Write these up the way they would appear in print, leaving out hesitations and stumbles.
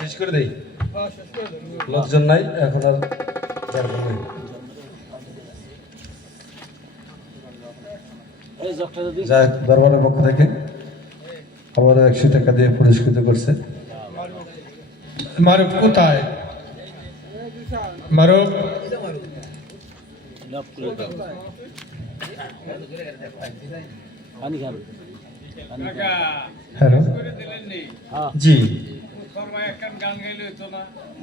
শেষ করে দেই, লোকজন নাই এখন আর দরকার নেই। যাই দরবারের পক্ষ থেকে আমাদের 100 টাকা দিয়ে পুরস্কৃত করছে। মারুফ কোথায়? মারুফ হ্যালো, জি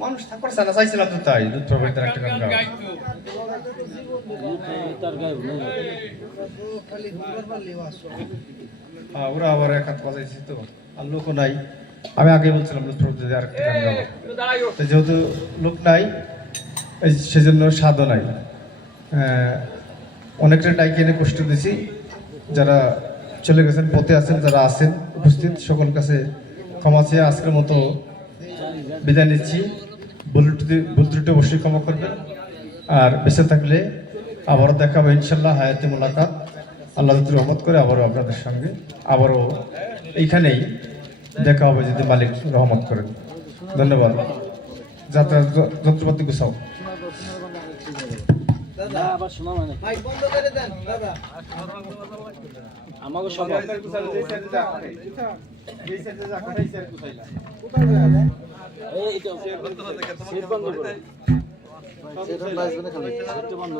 মানুষ থাকবার চানা চাইছিলাম তো তাই দুধ প্রবাহিতার একটা গান গাও ওরা আবার এক হাত বাজাইছি তো আর লোকও নাই আমি আগে বলছিলাম দুধ প্রবাহিতার আর একটা গান গাবো তো যেহেতু লোক নাই এই সেজন্য স্বাদও নাই অনেকটা ডাইকে এনে কষ্ট দিয়েছি যারা চলে গেছেন পথে আছেন যারা আছেন উপস্থিত সকল কাছে ক্ষমা চেয়ে আজকের মতো বিদায় নিচ্ছি ভুল ত্রুটি অবশ্যই ক্ষমা করবেন আর বেঁচে থাকলে আবারও দেখা হবে ইনশাল্লাহ হায়াতে মোলাকাত আল্লাহ যদি রহমত করে আবারও আপনাদের সঙ্গে আবারও এইখানেই দেখা হবে যদি মালিক রহমত করেন ধন্যবাদ যাত্রা যন্ত্রপাতি গুছাও আমাকে সবাই বন্ধ